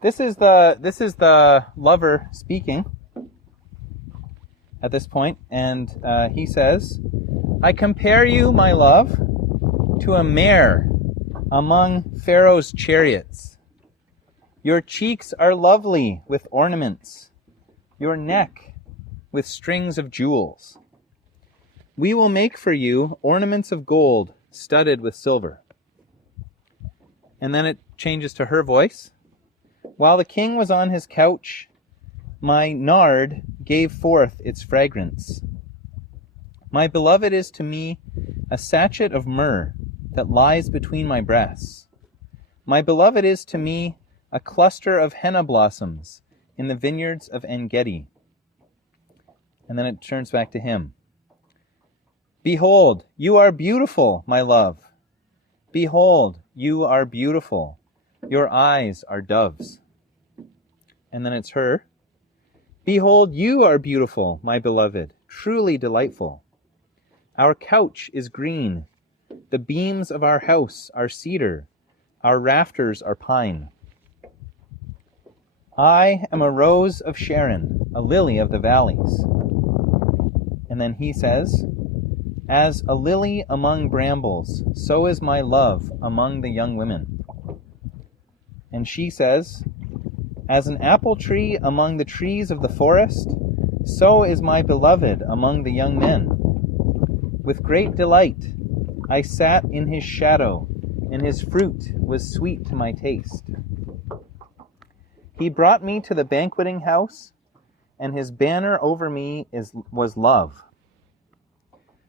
This is the lover speaking at this point, and he says, "I compare you, my love, to a mare among Pharaoh's chariots. Your cheeks are lovely with ornaments, your neck with strings of jewels. We will make for you ornaments of gold studded with silver." And then it changes to her voice. "While the king was on his couch, my nard gave forth its fragrance. My beloved is to me a sachet of myrrh that lies between my breasts. My beloved is to me a cluster of henna blossoms in the vineyards of En-gedi." And then it turns back to him. "Behold, you are beautiful, my love. Behold, you are beautiful. Your eyes are doves." And then it's her. "Behold, you are beautiful, my beloved, truly delightful. Our couch is green. The beams of our house are cedar. Our rafters are pine. I am a rose of Sharon, a lily of the valleys." And then he says, "As a lily among brambles, so is my love among the young women." And she says, "As an apple tree among the trees of the forest, so is my beloved among the young men. With great delight I sat in his shadow, and his fruit was sweet to my taste. He brought me to the banqueting house, and his banner over me was love.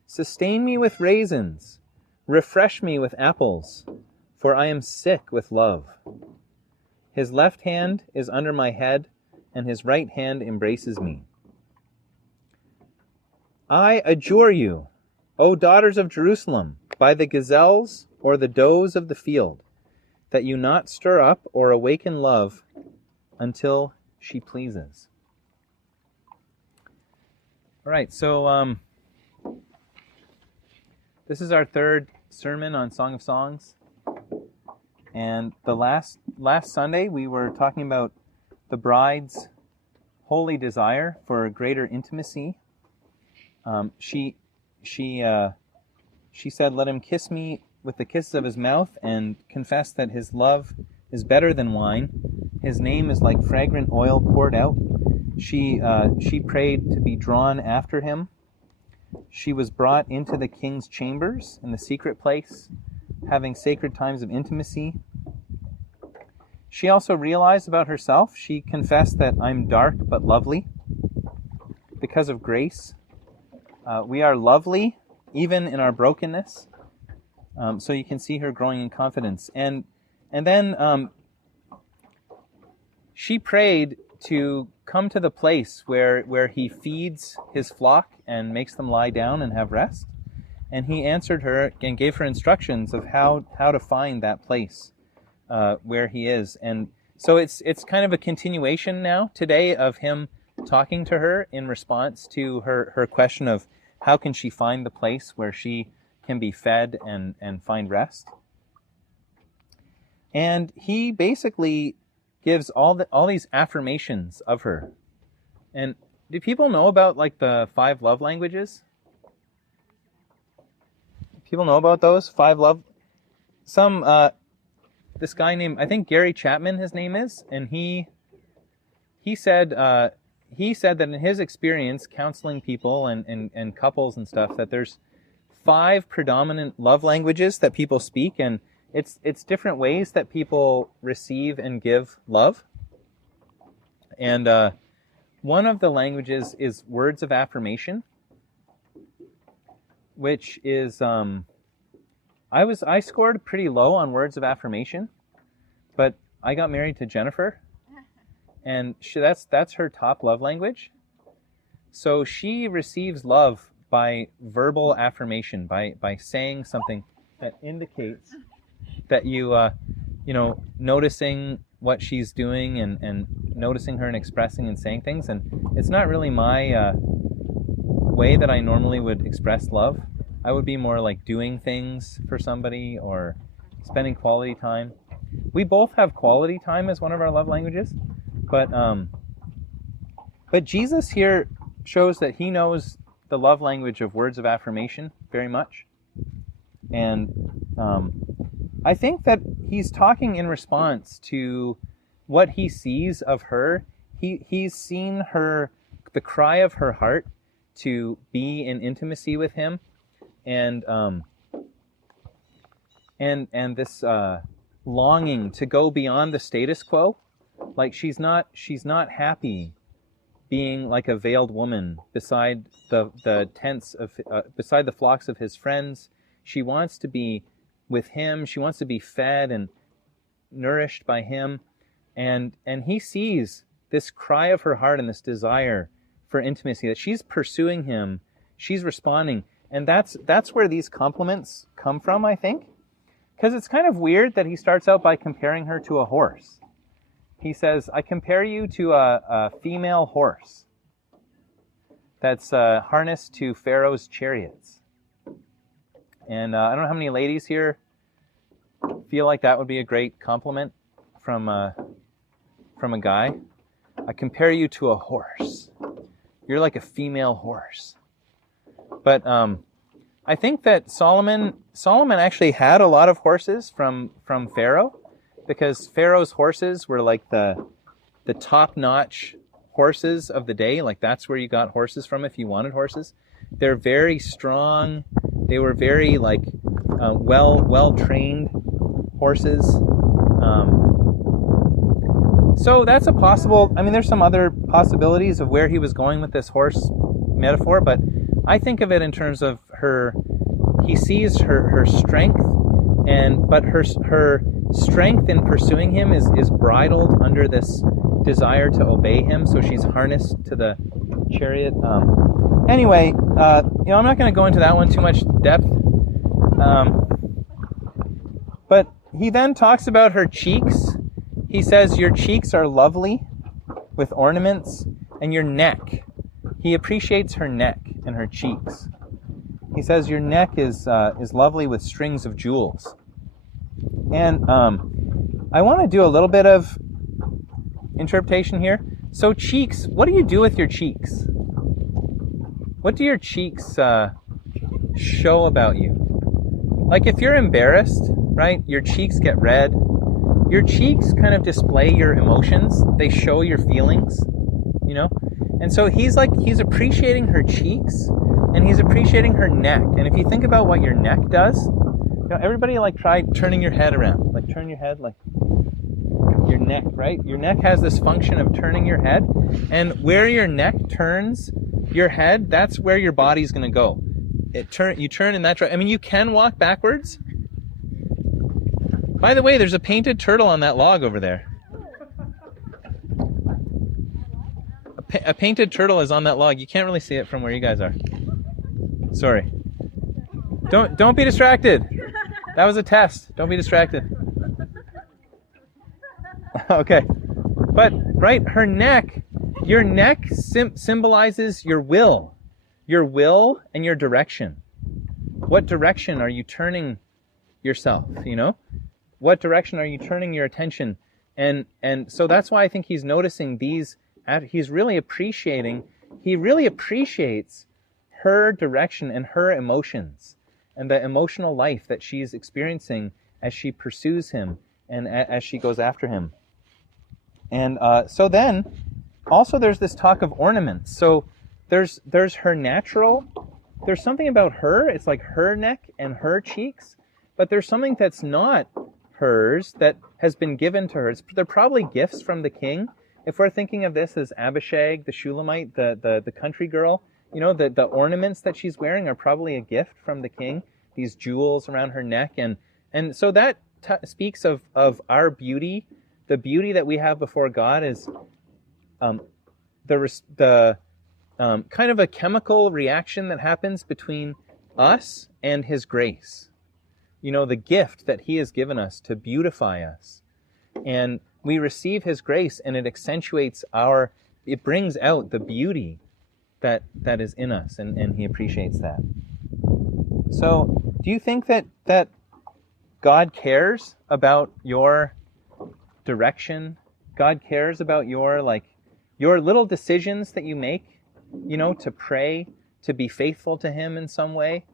Sustain me with raisins, refresh me with apples, for I am sick with love. His left hand is under my head, and his right hand embraces me. I adjure you, O daughters of Jerusalem, by the gazelles or the does of the field, that you not stir up or awaken love until she pleases." All right, so this is our third sermon on Song of Songs. And the last Sunday we were talking about the bride's holy desire for greater intimacy. She said, "Let him kiss me with the kisses of his mouth," and confessed that his love is better than wine. His name is like fragrant oil poured out. She prayed to be drawn after him. She was brought into the king's chambers in the secret place, having sacred times of intimacy. She also realized about herself. She confessed that I'm dark but lovely because of grace. We are lovely even in our brokenness. So you can see her growing in confidence. And then she prayed to come to the place where he feeds his flock and makes them lie down and have rest. And he answered her and gave her instructions of how to find that place where he is. And so it's kind of a continuation now today of him talking to her in response to her question of how can she find the place where she can be fed and find rest. And he basically gives all these affirmations of her. And do people know about like the 5 love languages? People know about those 5 love. This guy named, I think Gary Chapman, his name is, and he said that in his experience counseling people and couples and stuff, that there's 5 predominant love languages that people speak, and it's different ways that people receive and give love. And one of the languages is words of affirmation, which is I scored pretty low on words of affirmation, but I got married to Jennifer, and that's her top love language. So she receives love by verbal affirmation, by saying something that indicates that you noticing what she's doing and noticing her and expressing and saying things. And it's not really my way that I normally would express love. I would be more like doing things for somebody or spending quality time. we both have quality time as one of our love languages, but Jesus here shows that he knows the love language of words of affirmation very much. And I think that he's talking in response to what he sees of her. He's seen her, the cry of her heart to be in intimacy with him, and this longing to go beyond the status quo. Like she's not happy being like a veiled woman beside the tents of beside the flocks of his friends. She wants to be with him. She wants to be fed and nourished by him, and he sees this cry of her heart and this desire for intimacy, that she's pursuing him, she's responding, and that's where these compliments come from, I think, because it's kind of weird that he starts out by comparing her to a horse. He says, "I compare you to a female horse that's harnessed to Pharaoh's chariots." And I don't know how many ladies here feel like that would be a great compliment from a guy. "I compare you to a horse. You're like a female horse." But I think that Solomon actually had a lot of horses from Pharaoh, because Pharaoh's horses were like the top-notch horses of the day. Like that's where you got horses from if you wanted horses. They're very strong. They were very like well-trained horses. So that's a possible, I mean, there's some other possibilities of where he was going with this horse metaphor, but I think of it in terms of he sees her strength, but her strength in pursuing him is bridled under this desire to obey him, so she's harnessed to the chariot. Anyway, I'm not going to go into that one too much depth, but he then talks about her cheeks. He says, "Your cheeks are lovely with ornaments, and your neck." He appreciates her neck and her cheeks. He says, "Your neck is lovely with strings of jewels." And I want to do a little bit of interpretation here. So cheeks, what do you do with your cheeks? What do your cheeks show about you? Like if you're embarrassed, right, your cheeks get red. Your cheeks kind of display your emotions. They show your feelings, you know? And so he's appreciating her cheeks, and he's appreciating her neck. And if you think about what your neck does, everybody like try turning your head around. Like turn your head like your neck, right? Your neck has this function of turning your head, and where your neck turns your head, that's where your body's going to go. You turn in that direction. I mean, you can walk backwards. By the way, there's a painted turtle on that log over there. A painted turtle is on that log. You can't really see it from where you guys are. Sorry. Don't be distracted. That was a test. Don't be distracted. Okay. But, right, her neck, your neck symbolizes your will and your direction. What direction are you turning yourself, you know? What direction are you turning your attention? And so that's why I think he's noticing these, he really appreciates her direction and her emotions and the emotional life that she's experiencing as she pursues him and as she goes after him. And so then, also there's this talk of ornaments. So there's her natural, there's something about her, it's like her neck and her cheeks, but there's something that's not hers that has been given to her. They're probably gifts from the king. If we're thinking of this as Abishag, the Shulamite, the country girl, you know, the ornaments that she's wearing are probably a gift from the king, these jewels around her neck. And so that speaks of our beauty. The beauty that we have before God is the kind of a chemical reaction that happens between us and his grace. You know, the gift that he has given us to beautify us. And we receive his grace, and it accentuates it brings out the beauty that is in us, and he appreciates that. So, do you think that God cares about your direction. God cares about your little decisions that you make, to pray, to be faithful to him in some way.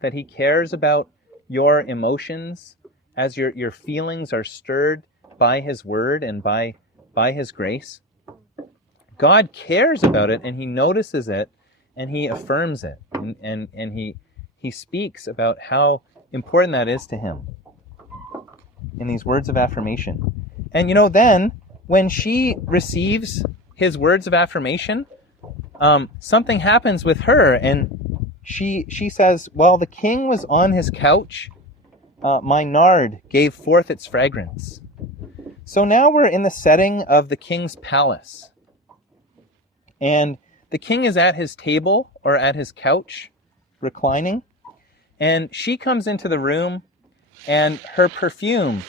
That he cares about your emotions as your feelings are stirred by his word and by his grace. God cares about it, and he notices it, and he affirms it, and he speaks about how important that is to him in these words of affirmation. And then when she receives his words of affirmation, something happens with her, and she says, "While the king was on his couch, my nard gave forth its fragrance." So now we're in the setting of the king's palace. And the king is at his table or at his couch, reclining. And she comes into the room, and her perfume,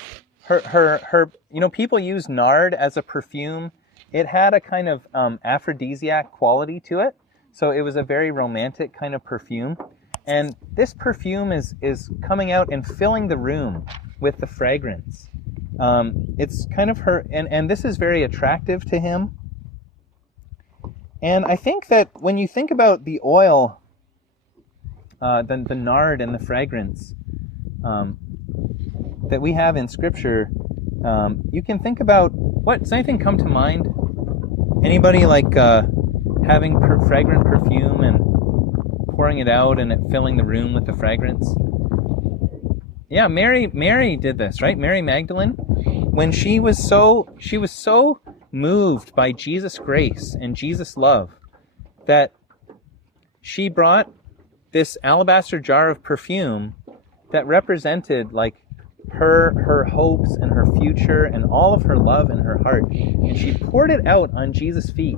her people use nard as a perfume. It had a kind of aphrodisiac quality to it. So it was a very romantic kind of perfume. And this perfume is coming out and filling the room with the fragrance. It's kind of her, and this is very attractive to him. And I think that when you think about the oil, the nard and the fragrance that we have in Scripture, you can think about, does anything come to mind? Anybody having fragrant perfume and pouring it out and it filling the room with the fragrance? Yeah, Mary did this, right? Mary Magdalene, when she was so moved by Jesus' grace and Jesus' love that she brought this alabaster jar of perfume that represented her hopes and her future and all of her love in her heart, and she poured it out on Jesus' feet,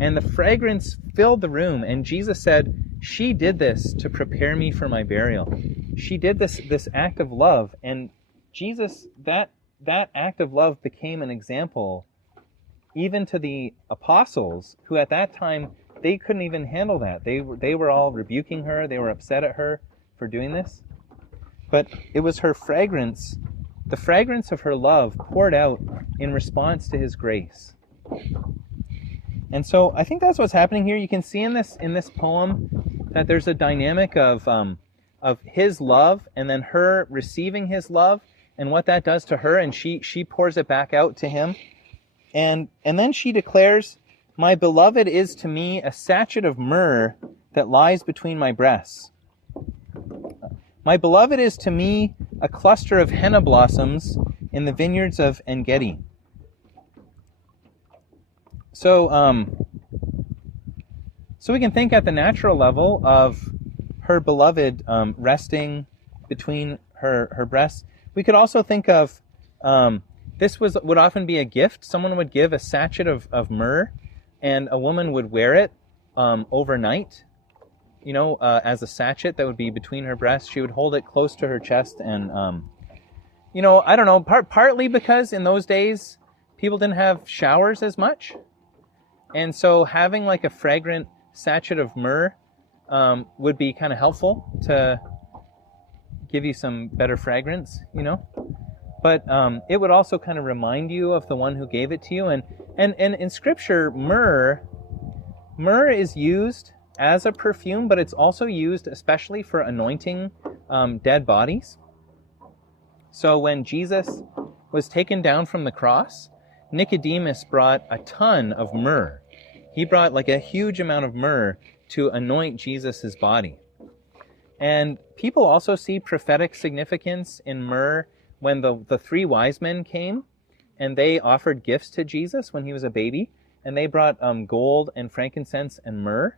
and the fragrance filled the room. And Jesus said, "She did this to prepare me for my burial." She did this act of love, and Jesus, that act of love became an example even to the apostles, who at that time, they couldn't even handle that. They were all rebuking her. They were upset at her for doing this. But it was her fragrance, the fragrance of her love poured out in response to his grace. And so I think that's what's happening here. You can see in this poem that there's a dynamic of his love and then her receiving his love and what that does to her, and she pours it back out to him. And then she declares, "My beloved is to me a sachet of myrrh that lies between my breasts. My beloved is to me a cluster of henna blossoms in the vineyards of En-Gedi." So we can think at the natural level of her beloved resting between her breasts. We could also think of this would often be a gift. Someone would give a sachet of myrrh, and a woman would wear it overnight, as a sachet that would be between her breasts. She would hold it close to her chest, and I don't know, partly because in those days people didn't have showers as much, and so having like a fragrant sachet of myrrh would be kind of helpful to give you some better fragrance, But it would also kind of remind you of the one who gave it to you. And in Scripture, myrrh is used as a perfume, but it's also used especially for anointing dead bodies. So when Jesus was taken down from the cross, Nicodemus brought a ton of myrrh. He brought like a huge amount of myrrh to anoint Jesus' body. And people also see prophetic significance in myrrh when the three wise men came and they offered gifts to Jesus when he was a baby, and they brought gold and frankincense and myrrh.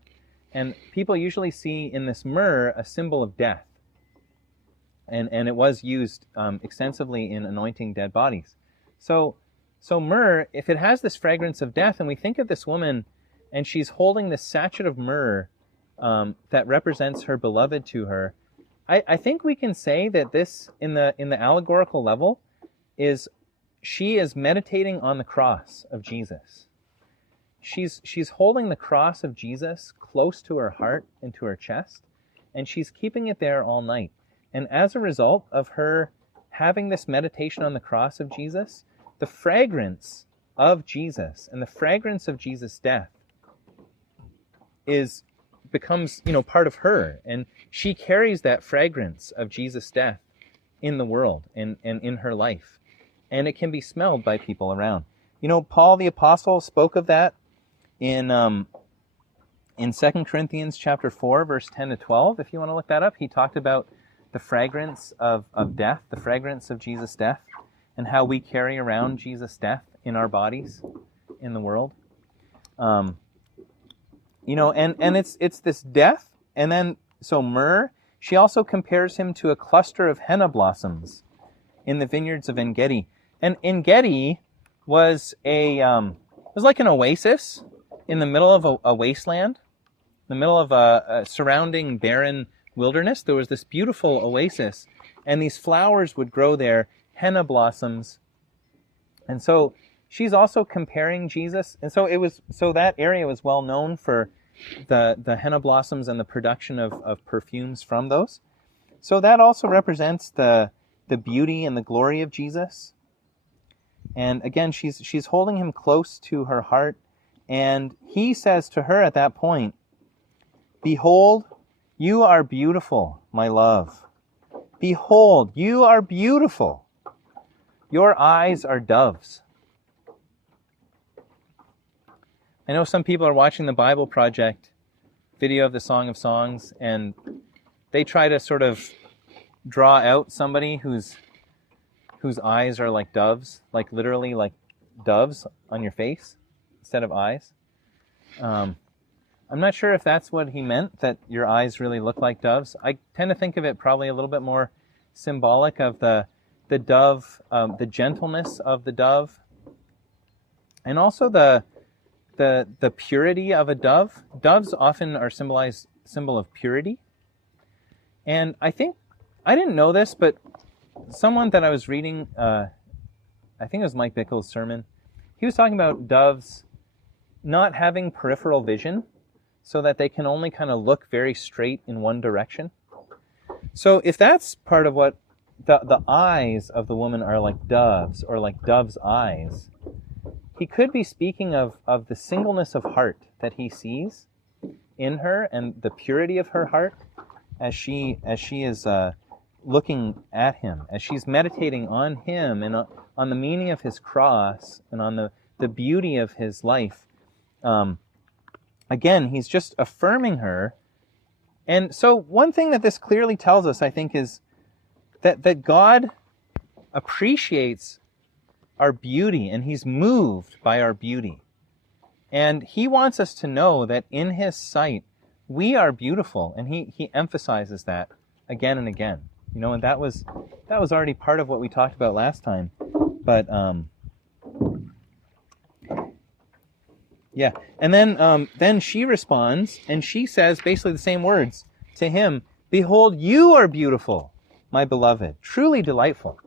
And people usually see in this myrrh a symbol of death. And it was used extensively in anointing dead bodies. So myrrh, if it has this fragrance of death, and we think of this woman and she's holding this sachet of myrrh that represents her beloved to her, I think we can say that this, in the allegorical level, she is meditating on the cross of Jesus. She's holding the cross of Jesus close to her heart and to her chest, and she's keeping it there all night. And as a result of her having this meditation on the cross of Jesus, the fragrance of Jesus and the fragrance of Jesus' death becomes part of her, and she carries that fragrance of Jesus' death in the world and in her life, and it can be smelled by people around. Paul the Apostle spoke of that in 2 Corinthians chapter 4, verse 10 to 12. If you want to look that up, he talked about the fragrance of death, the fragrance of Jesus' death, and how we carry around Jesus' death in our bodies in the world. And it's this death, and then, so myrrh, she also compares him to a cluster of henna blossoms in the vineyards of En-Gedi. And En-Gedi was like an oasis in the middle of a wasteland, in the middle of a surrounding barren wilderness. There was this beautiful oasis, and these flowers would grow there, henna blossoms. And so she's also comparing Jesus, and so that area was well known for the henna blossoms and the production of perfumes from those. So that also represents the beauty and the glory of Jesus. And again, she's holding him close to her heart, and he says to her at that point, "Behold, you are beautiful, my love. Behold, you are beautiful. Your eyes are doves." I know some people are watching the Bible Project video of the Song of Songs, and they try to sort of draw out somebody whose eyes are like doves, like literally like doves on your face instead of eyes. I'm not sure if that's what he meant, that your eyes really look like doves. I tend to think of it probably a little bit more symbolic of the dove, the gentleness of the dove, and also the purity of a dove. Doves often are symbol of purity. And I didn't know this, but someone that I was reading, I think it was Mike Bickle's sermon, he was talking about doves not having peripheral vision, so that they can only kind of look very straight in one direction. So if that's part of what the eyes of the woman are, like doves, or like dove's eyes, he could be speaking of the singleness of heart that he sees in her, and the purity of her heart as she is looking at him, as she's meditating on him and on the meaning of his cross and on the beauty of his life. Again, he's just affirming her. And so one thing that this clearly tells us, I think, is that God appreciates our beauty, and he's moved by our beauty. And he wants us to know that in his sight, we are beautiful, and he emphasizes that again and again. And that was already part of what we talked about last time. But yeah, and then she responds, and she says basically the same words to him: "Behold, you are beautiful, my beloved, truly delightful."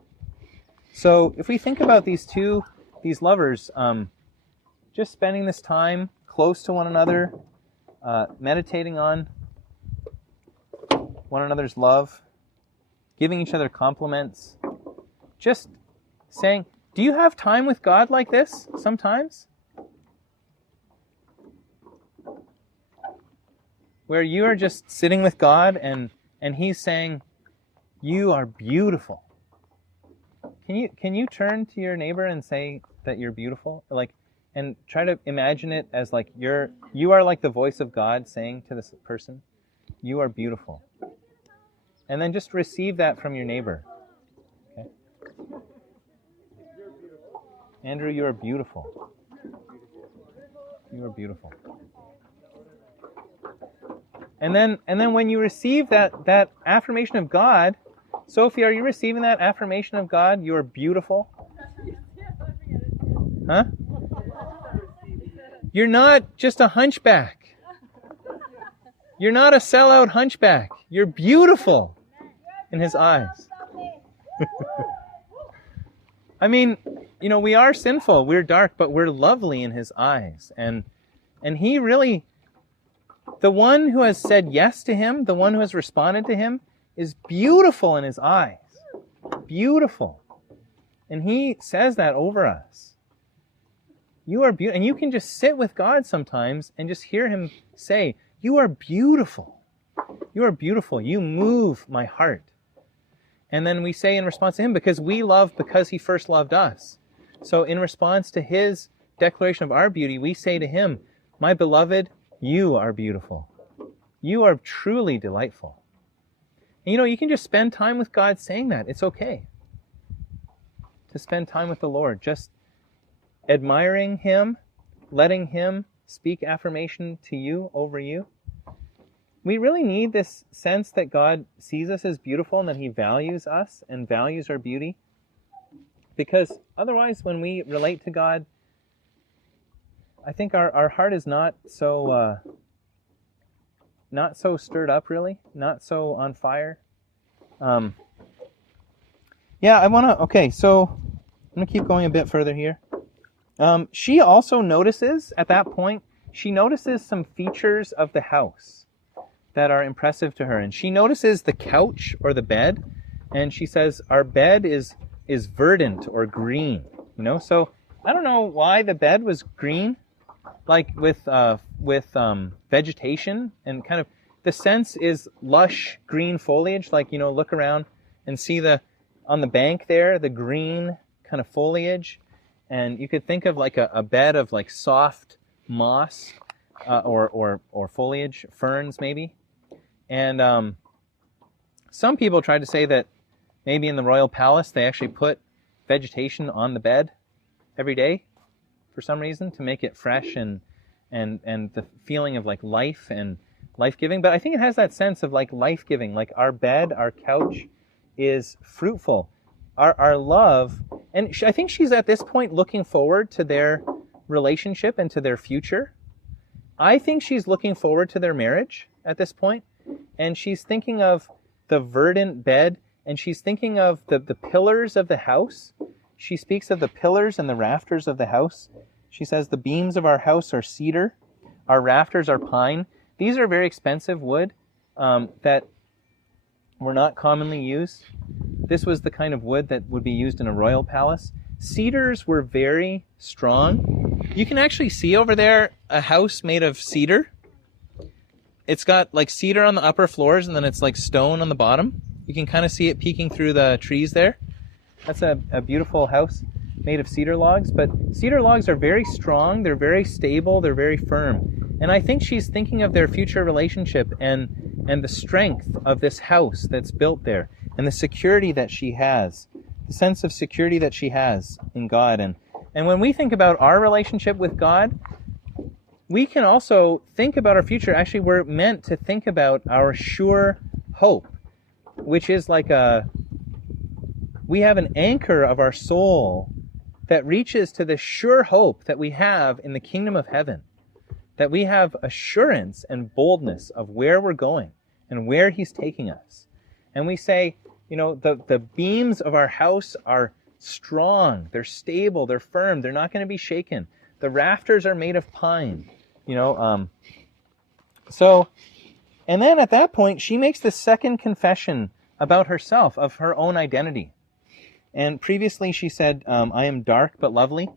So if we think about these lovers, just spending this time close to one another, meditating on one another's love, giving each other compliments, just saying, do you have time with God like this sometimes? Where you are just sitting with God and he's saying, you are beautiful. Can you turn to your neighbor and say that you're beautiful? And try to imagine it as like you are like the voice of God saying to this person, you are beautiful. And then just receive that from your neighbor. Okay? Andrew, you are beautiful. You are beautiful. And then when you receive that affirmation of God, Sophie, are you receiving that affirmation of God? You are beautiful. Huh? You're not just a hunchback. You're not a sellout hunchback. You're beautiful in his eyes. I mean, we are sinful, we're dark, but we're lovely in his eyes. And he really, the one who has said yes to him, the one who has responded to him, is beautiful in his eyes. beautiful. And he says that over us. You are beautiful. And you can just sit with God sometimes and just hear him say, you are beautiful. You are beautiful. You move my heart. And then we say in response to him, because we love because he first loved us. So in response to his declaration of our beauty, we say to him, my beloved, you are beautiful. You are truly delightful. And you can just spend time with God saying that. It's okay to spend time with the Lord, just admiring him, letting him speak affirmation to you, over you. We really need this sense that God sees us as beautiful and that he values us and values our beauty. Because otherwise, when we relate to God, I think our heart is not so stirred up, really, not so on fire. So I'm going to keep going a bit further here. She also notices, at that point, she notices some features of the house that are impressive to her. And she notices the couch or the bed, and she says, our bed is verdant or green, So I don't know why the bed was green, like with vegetation, and kind of the sense is lush green foliage, like, look around and see on the bank there, the green kind of foliage. And you could think of like a bed of like soft moss or foliage, ferns maybe. And some people tried to say that maybe in the royal palace they actually put vegetation on the bed every day for some reason to make it fresh and the feeling of like life and life-giving. But I think it has that sense of like life-giving, like our bed, our couch is fruitful. Our love, and I think she's at this point looking forward to their relationship and to their future. I think she's looking forward to their marriage at this point, and she's thinking of the verdant bed, and she's thinking of the pillars of the house. She speaks of the pillars and the rafters of the house. She says, the beams of our house are cedar, our rafters are pine. These are very expensive wood that were not commonly used. This was the kind of wood that would be used in a royal palace. Cedars were very strong. You can actually see over there a house made of cedar. It's got like cedar on the upper floors, and then it's like stone on the bottom. You can kind of see it peeking through the trees there. That's a beautiful house made of cedar logs. But cedar logs are very strong, they're very stable, they're very firm. And I think she's thinking of their future relationship and the strength of this house that's built there, and the security that she has, the sense of security that she has in God. And when we think about our relationship with God, we can also think about our future. Actually, we're meant to think about our sure hope, which is like we have an anchor of our soul that reaches to the sure hope that we have in the kingdom of heaven, that we have assurance and boldness of where we're going and where he's taking us. And we say, the beams of our house are strong, they're stable, they're firm, they're not going to be shaken. The rafters are made of pine, and then at that point, she makes the second confession about herself, of her own identity. And previously she said, I am dark but lovely.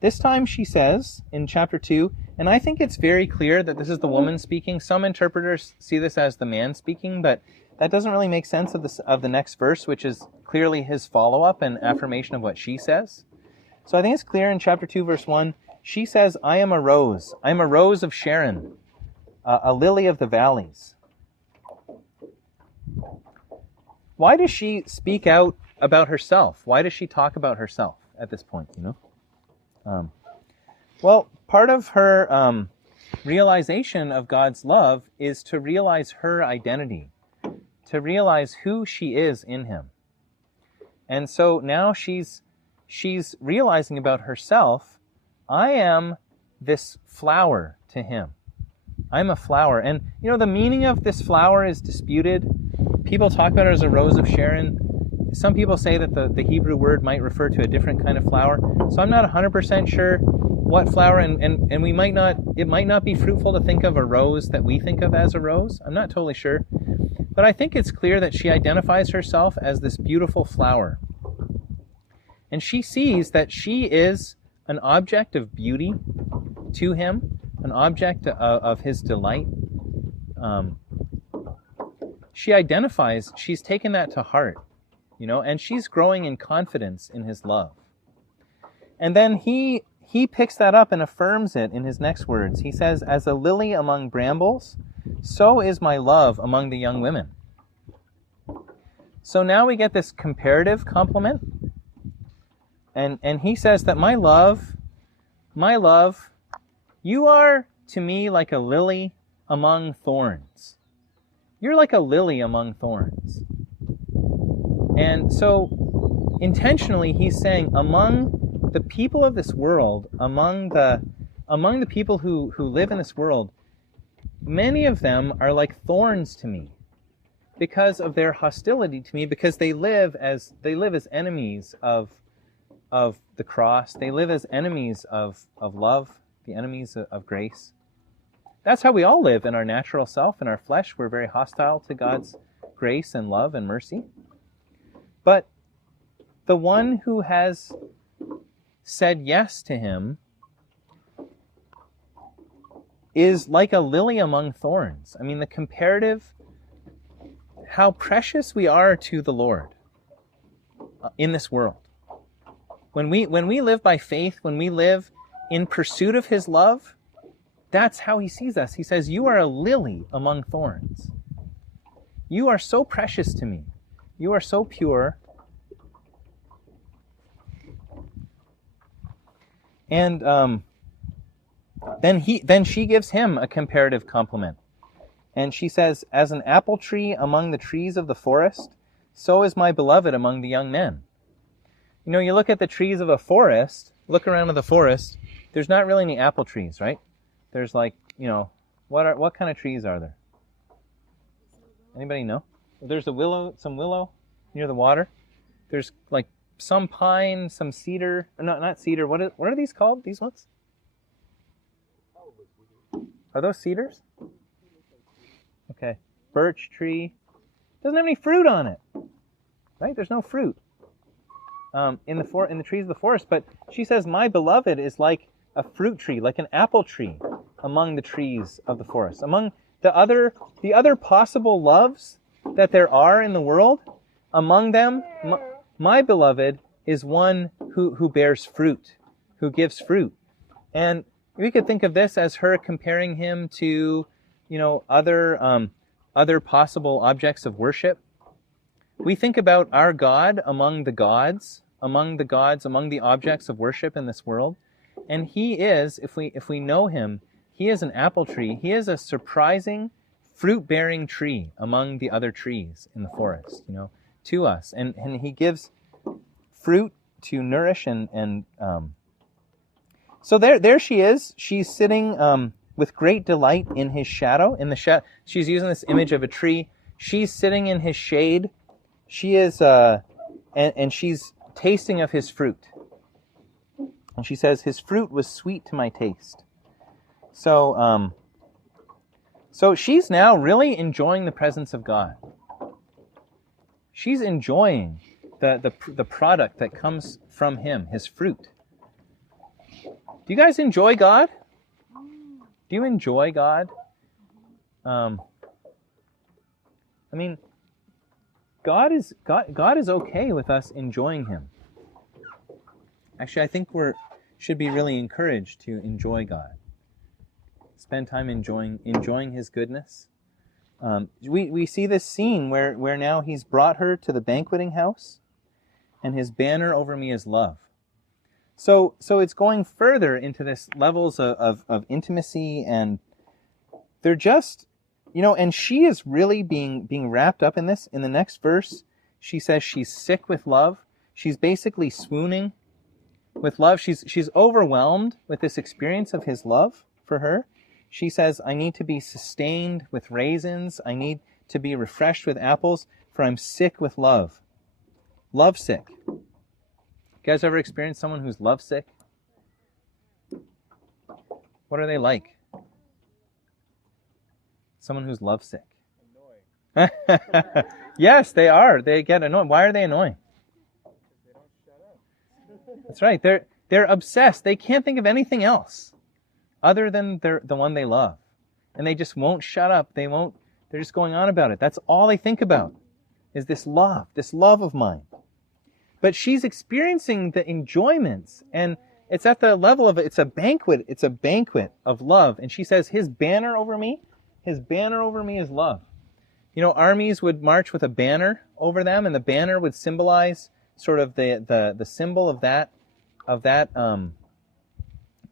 This time she says in chapter 2, and I think it's very clear that this is the woman speaking. Some interpreters see this as the man speaking, but that doesn't really make sense of the next verse, which is clearly his follow-up and affirmation of what she says. So I think it's clear in chapter 2, verse 1, she says, I am a rose. I am a rose of Sharon, a lily of the valleys. Why does she speak out about herself? Why does she talk about herself at this point, Well, part of her realization of God's love is to realize her identity, to realize who she is in him. And so now she's realizing about herself, I am this flower to him. I'm a flower. And, the meaning of this flower is disputed. People talk about it as a rose of Sharon. Some people say that the Hebrew word might refer to a different kind of flower. So I'm not 100% sure what flower, and it might not be fruitful to think of a rose that we think of as a rose. I'm not totally sure. But I think it's clear that she identifies herself as this beautiful flower. And she sees that she is an object of beauty to him, an object of his delight. She identifies, she's taken that to heart, and she's growing in confidence in his love. And then he picks that up and affirms it in his next words. He says, "As a lily among brambles, so is my love among the young women." So now we get this comparative compliment. And he says that my love, you are to me like a lily among thorns. You're like a lily among thorns. And so intentionally he's saying, among the people of this world, among the people who live in this world, many of them are like thorns to me because of their hostility to me, because they live as enemies of the cross. They live as enemies of love, the enemies of grace. That's how we all live in our natural self, in our flesh. We're very hostile to God's grace and love and mercy. But the one who has said yes to him is like a lily among thorns. I mean, the comparative, how precious we are to the Lord in this world. When we live by faith, when we live in pursuit of his love, that's how he sees us. He says, you are a lily among thorns. You are so precious to me. You are so pure. And then she gives him a comparative compliment. And she says, as an apple tree among the trees of the forest, so is my beloved among the young men. You look at the trees of a forest, look around at the forest, there's not really any apple trees, right? There's what kind of trees are there? Anybody know? There's some willow near the water. There's like some pine, some cedar. No, not cedar. What are these called? These ones? Are those cedars? Okay. Birch tree. Doesn't have any fruit on it. Right? There's no fruit in the trees of the forest. But she says, my beloved is like a fruit tree, like an apple tree among the trees of the forest. Among the other possible loves that there are in the world, among them, my beloved is one who bears fruit, who gives fruit. And we could think of this as her comparing him to, other possible objects of worship. We think about our God among the gods, among the objects of worship in this world. And he is, if we know him, he is an apple tree. He is a surprising fruit-bearing tree among the other trees in the forest, to us. And he gives fruit to nourish and so there she is. She's sitting with great delight in his shadow. She's using this image of a tree. She's sitting in his shade. She is, and she's tasting of his fruit. And she says, his fruit was sweet to my taste. So she's now really enjoying the presence of God. She's enjoying the product that comes from him, his fruit. Do you guys enjoy God? Do you enjoy God? God is okay with us enjoying him. Actually, I think should be really encouraged to enjoy God. Spend time enjoying his goodness. We see this scene where now he's brought her to the banqueting house, and his banner over me is love. So it's going further into this levels of intimacy, and they're just, and she is really being wrapped up in this. In the next verse, she says she's sick with love. She's basically swooning with love. She's overwhelmed with this experience of his love for her. She says, I need to be sustained with raisins. I need to be refreshed with apples, for I'm sick with love. Love sick. You guys ever experienced someone who's love sick? What are they like? Someone who's love sick. Annoying. Yes, they are. They get annoying. Why are they annoying? They don't shut up. That's right. They're obsessed. They can't think of anything else other than the one they love. And they just won't shut up. They're just going on about it. That's all they think about is this love of mine. But she's experiencing the enjoyments, and it's at the level of, it's a banquet of love. And she says, his banner over me is love. You know, armies would march with a banner over them, and the banner would symbolize sort of the symbol of that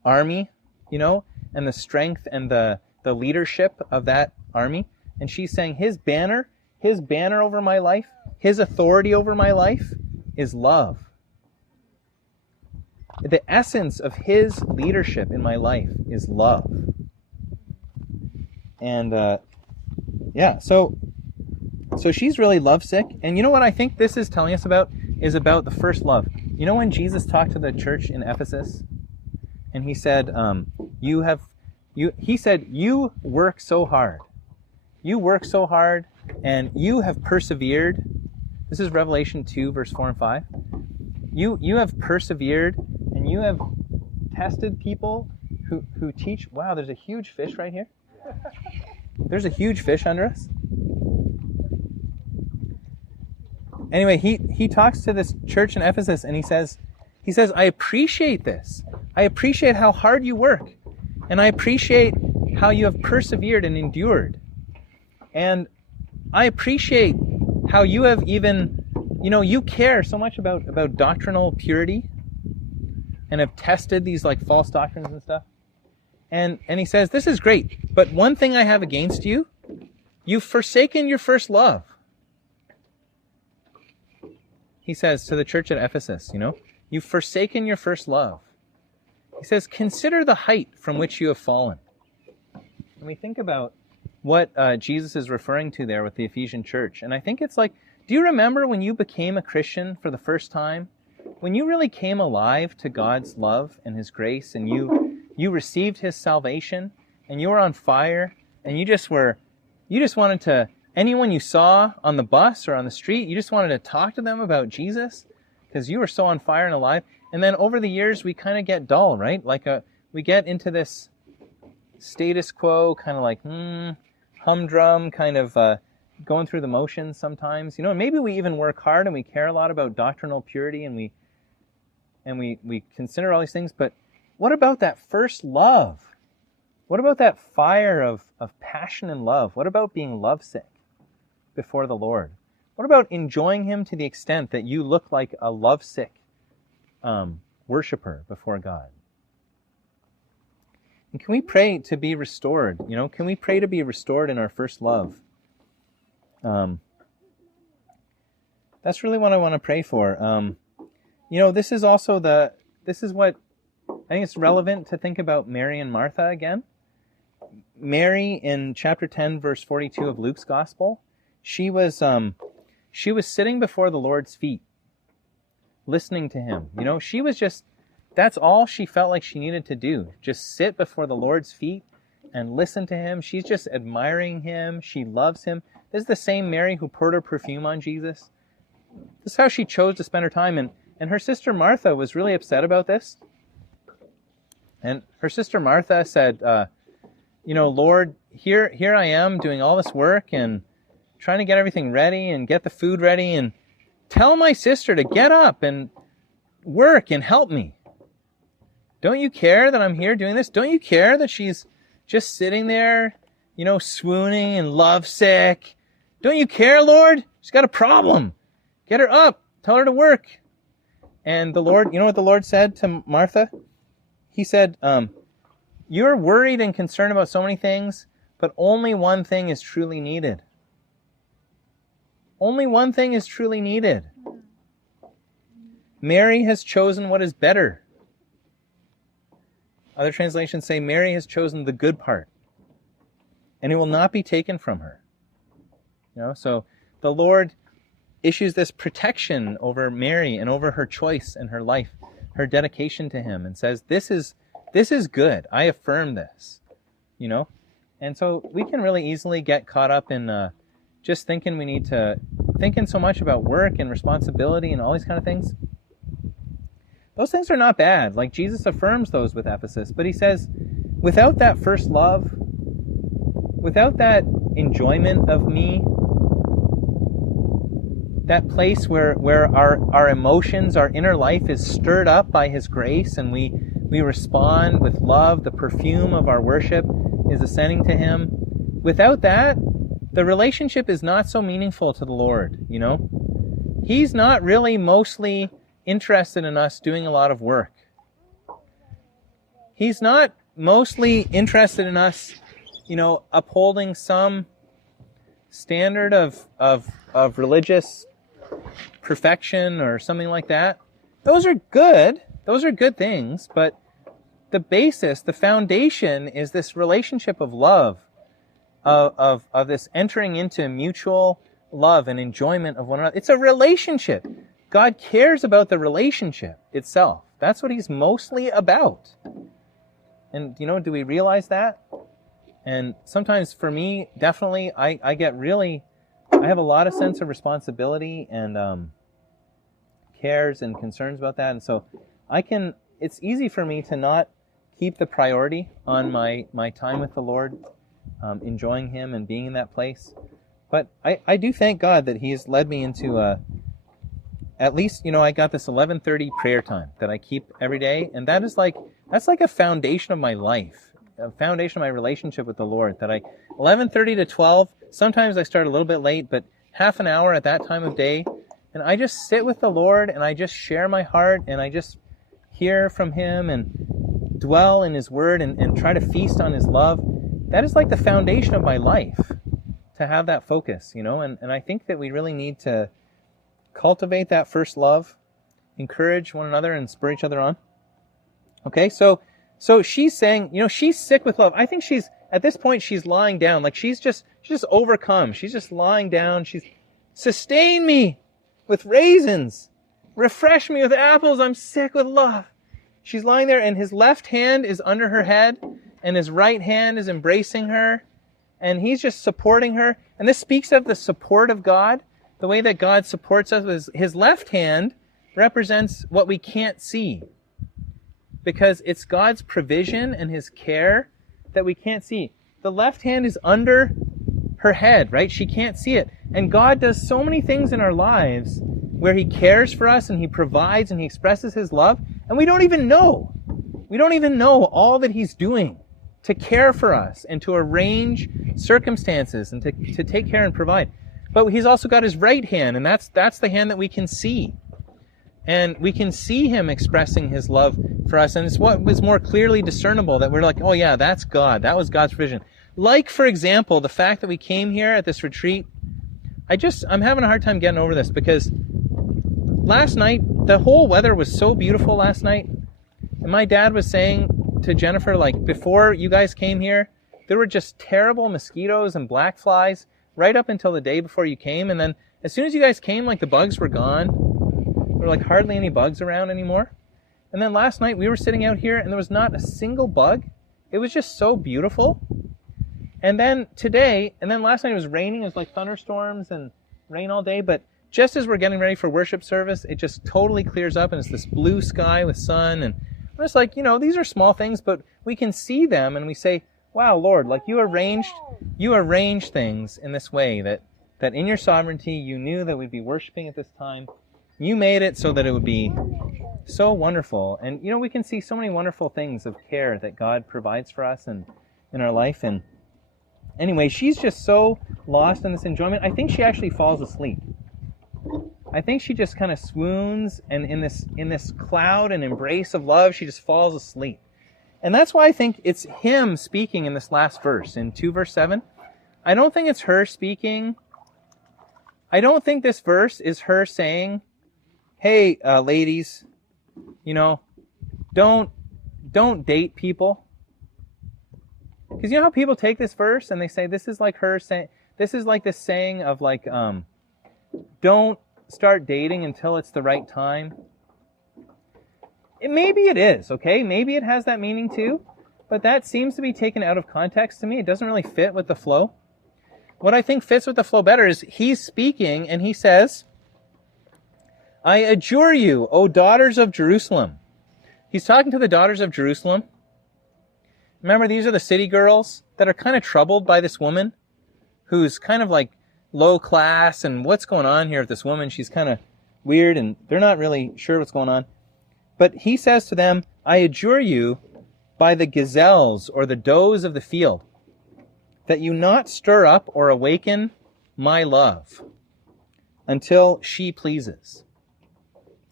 army, you know, and the strength and the leadership of that army. And she's saying his banner over my life, his authority over my life is love. The essence of his leadership in my life is love. And so she's really lovesick. And you know what I think this is telling us about is about the first love. You know when Jesus talked to the church in Ephesus, and he said, you work so hard. You work so hard, and you have persevered. This is Revelation 2, verse 4 and 5. You have persevered, and you have tested people who teach. Wow, there's a huge fish right here. There's a huge fish under us. Anyway, he talks to this church in Ephesus, and he says, I appreciate this. I appreciate how hard you work, and I appreciate how you have persevered and endured. And I appreciate how you have even, you care so much about doctrinal purity and have tested these like false doctrines and stuff. And he says, this is great, but one thing I have against you, you've forsaken your first love. He says to the church at Ephesus, you've forsaken your first love. He says, consider the height from which you have fallen. And we think about what Jesus is referring to there with the Ephesian church. And I think it's like, do you remember when you became a Christian for the first time? When you really came alive to God's love and his grace, and you received his salvation, and you were on fire, and you just wanted to, anyone you saw on the bus or on the street, you just wanted to talk to them about Jesus because you were so on fire and alive. And then over the years, we kind of get dull, right? We get into this status quo, kind of like, humdrum, kind of going through the motions sometimes. Maybe we even work hard and we care a lot about doctrinal purity and we consider all these things. But what about that first love? What about that fire of passion and love? What about being lovesick before the Lord? What about enjoying him to the extent that you look like a lovesick worshiper before God? And can we pray to be restored? Can we pray to be restored in our first love? That's really what I want to pray for. This is what I think it's relevant to think about Mary and Martha again. Mary in chapter 10, verse 42 of Luke's gospel, she was sitting before the Lord's feet, listening to him. That's all she felt like she needed to do. Just sit before the Lord's feet and listen to him. She's just admiring him. She loves him. This is the same Mary who poured her perfume on Jesus. This is how she chose to spend her time. And her sister Martha was really upset about this. And her sister Martha said, Lord, here I am doing all this work and trying to get everything ready and get the food ready, and tell my sister to get up and work and help me. Don't you care that I'm here doing this? Don't you care that she's just sitting there, swooning and lovesick? Don't you care, Lord? She's got a problem. Get her up. Tell her to work. And the Lord, you know what the Lord said to Martha? He said, you're worried and concerned about so many things, but only one thing is truly needed. Only one thing is truly needed. Mary has chosen what is better. Other translations say Mary has chosen the good part, and it will not be taken from her. So the Lord issues this protection over Mary and over her choice and her life, her dedication to him, and says, this is good. I affirm this. And so we can really easily get caught up in just thinking so much about work and responsibility and all these kind of things. Those things are not bad. Like Jesus affirms those with Ephesus, but he says, without that first love, without that enjoyment of me, that place where our emotions, our inner life is stirred up by his grace, and we respond with love, the perfume of our worship is ascending to him. Without that, the relationship is not so meaningful to the Lord, you know? He's not really mostly interested in us doing a lot of work. He's not mostly interested in us, you know, upholding some standard of religious perfection or something like that. Those are good. Those are good things, but the basis, the foundation is this relationship of love, of this entering into mutual love and enjoyment of one another. It's a relationship. God cares about the relationship itself. That's what he's mostly about. And, you know, do we realize that? And sometimes for me, definitely, I have a lot of sense of responsibility and cares and concerns about that. And so it's easy for me to not keep the priority on my time with the Lord, enjoying him and being in that place. But I do thank God that he has led me into at least, you know, I got this 11:30 prayer time that I keep every day. And that's like a foundation of my life, a foundation of my relationship with the Lord, that 11:30 to 12, sometimes I start a little bit late, but half an hour at that time of day. And I just sit with the Lord and I just share my heart and I just hear from him and dwell in his word and try to feast on his love. That is like the foundation of my life, to have that focus, you know, and I think that we really need to cultivate that first love, encourage one another and spur each other on. Okay, so she's saying, you know, she's sick with love. I think at this point, she's lying down. Like she's just overcome. She's just lying down. She's, sustain me with raisins. Refresh me with apples. I'm sick with love. She's lying there and his left hand is under her head and his right hand is embracing her and he's just supporting her. And this speaks of the support of God. The way that God supports us is his left hand represents what we can't see, because it's God's provision and his care that we can't see. The left hand is under her head, right? She can't see it. And God does so many things in our lives where he cares for us and he provides and he expresses his love, and we don't even know. We don't even know all that he's doing to care for us and to arrange circumstances and to take care and provide. But he's also got his right hand, and that's the hand that we can see. And we can see him expressing his love for us. And it's what was more clearly discernible, that we're like, oh yeah, that's God. That was God's provision. Like, for example, the fact that we came here at this retreat. I'm having a hard time getting over this, because last night, the whole weather was so beautiful last night. And my dad was saying to Jennifer, like, before you guys came here, there were just terrible mosquitoes and black flies right up until the day before you came. And then as soon as you guys came, like, the bugs were gone. There were like hardly any bugs around anymore. And then last night we were sitting out here and there was not a single bug. It was just so beautiful. And then today, and then last night it was raining. It was like thunderstorms and rain all day. But just as we're getting ready for worship service, it just totally clears up and it's this blue sky with sun. And I'm just like, you know, these are small things, but we can see them and we say, wow, Lord, like you arranged things in this way that in your sovereignty, you knew that we'd be worshiping at this time. You made it so that it would be so wonderful. And, you know, we can see so many wonderful things of care that God provides for us and in our life. And anyway, she's just so lost in this enjoyment. I think she actually falls asleep. I think she just kind of swoons, and in this cloud and embrace of love, she just falls asleep. And that's why I think it's him speaking in this last verse, in 2 verse 7. I don't think it's her speaking. I don't think this verse is her saying, hey, ladies, you know, don't date people. Because you know how people take this verse and they say, this is like her saying, this is like this saying of like, don't start dating until it's the right time. Maybe it is, okay? Maybe it has that meaning too, but that seems to be taken out of context to me. It doesn't really fit with the flow. What I think fits with the flow better is he's speaking and he says, I adjure you, O daughters of Jerusalem. He's talking to the daughters of Jerusalem. Remember, these are the city girls that are kind of troubled by this woman who's kind of like low class, and what's going on here with this woman? She's kind of weird, and they're not really sure what's going on. But he says to them, I adjure you by the gazelles or the does of the field, that you not stir up or awaken my love until she pleases.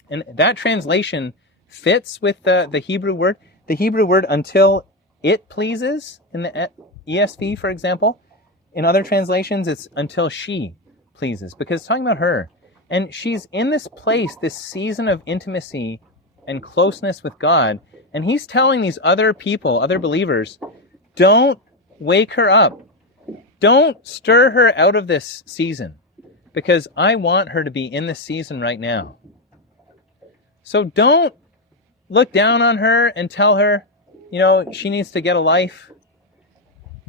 And that translation fits with the Hebrew word. The Hebrew word until it pleases in the ESV, for example. In other translations, it's until she pleases, because it's talking about her. And she's in this place, this season of intimacy and closeness with God. And he's telling these other people, other believers, don't wake her up. Don't stir her out of this season, because I want her to be in this season right now. So don't look down on her and tell her, she needs to get a life.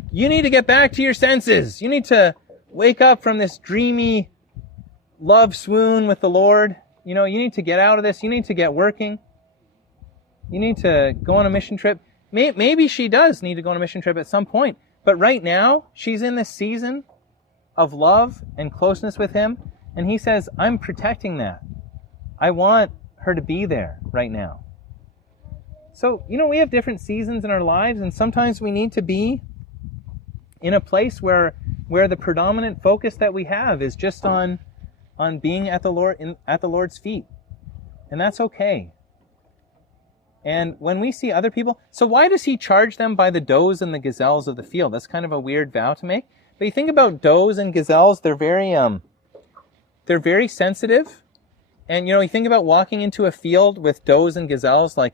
You need to get back to your senses. You need to wake up from this dreamy love swoon with the Lord. You need to get out of this. You need to get working. You need to go on a mission trip. Maybe she does need to go on a mission trip at some point. But right now, she's in this season of love and closeness with him. And he says, I'm protecting that. I want her to be there right now. So, we have different seasons in our lives, and sometimes we need to be in a place where the predominant focus that we have is just on being at the Lord's feet. And that's okay. And when we see other people, so why does he charge them by the does and the gazelles of the field? That's kind of a weird vow to make. But you think about does and gazelles, they're very sensitive. And you think about walking into a field with does and gazelles, like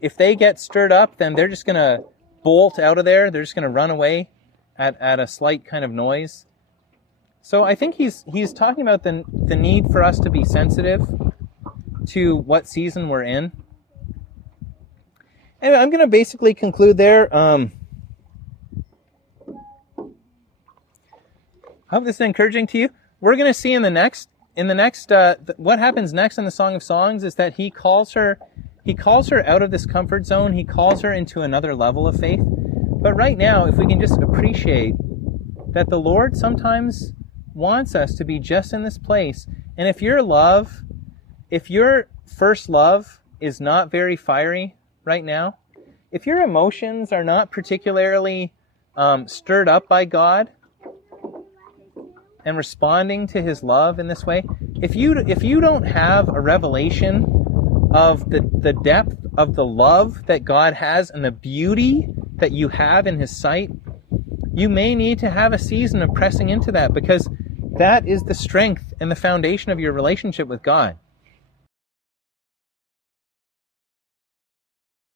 if they get stirred up, then they're just going to bolt out of there. They're just going to run away at a slight kind of noise. So I think he's talking about the need for us to be sensitive to what season we're in. Anyway, I'm going to basically conclude there. I hope this is encouraging to you. We're going to see in the next, what happens next in the Song of Songs is that he calls her out of this comfort zone. He calls her into another level of faith. But right now, if we can just appreciate that the Lord sometimes wants us to be just in this place. And if your first love is not very fiery right now, if your emotions are not particularly stirred up by God and responding to his love in this way, if you don't have a revelation of the depth of the love that God has and the beauty that you have in his sight, you may need to have a season of pressing into that, because that is the strength and the foundation of your relationship with God.